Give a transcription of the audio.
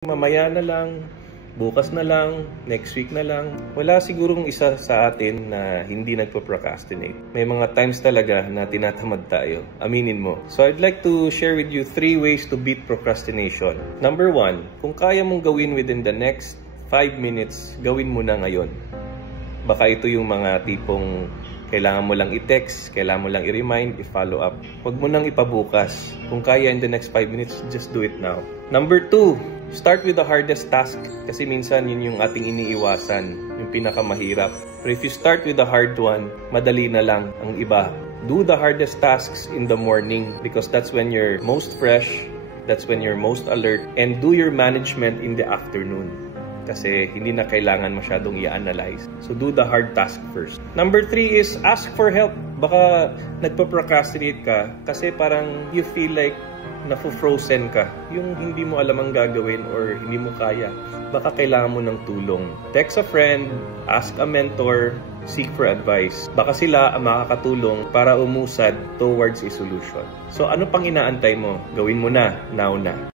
Mamaya na lang, bukas na lang, next week na lang. Wala sigurong isa sa atin na hindi nagpo-procrastinate. May mga times talaga na tinatamad tayo. Aminin mo. So I'd like to share with you 3 ways to beat procrastination. Number 1, kung kaya mong gawin within the next 5 minutes, gawin mo na ngayon. Baka ito yung mga tipong kailangan mo lang i-text, kailangan mo lang i-remind, i-follow up. Huwag mo nang ipabukas. Kung kaya in the next 5 minutes, just do it now. Number 2, start with the hardest task. Kasi minsan yun yung ating iniiwasan, yung pinakamahirap. But if you start with the hard one, madali na lang ang iba. Do the hardest tasks in the morning because that's when you're most fresh, that's when you're most alert, and do your management in the afternoon. Kasi hindi na kailangan masyadong i-analyze. So do the hard task first. Number 3 is ask for help. Baka nagpa-procrastinate ka kasi parang you feel like nafo-frozen ka. Yung hindi mo alam ang gagawin or hindi mo kaya. Baka kailangan mo ng tulong. Text a friend, ask a mentor, seek for advice. Baka sila ang makakatulong para umusad towards a solution. So ano pang inaantay mo? Gawin mo na, now na.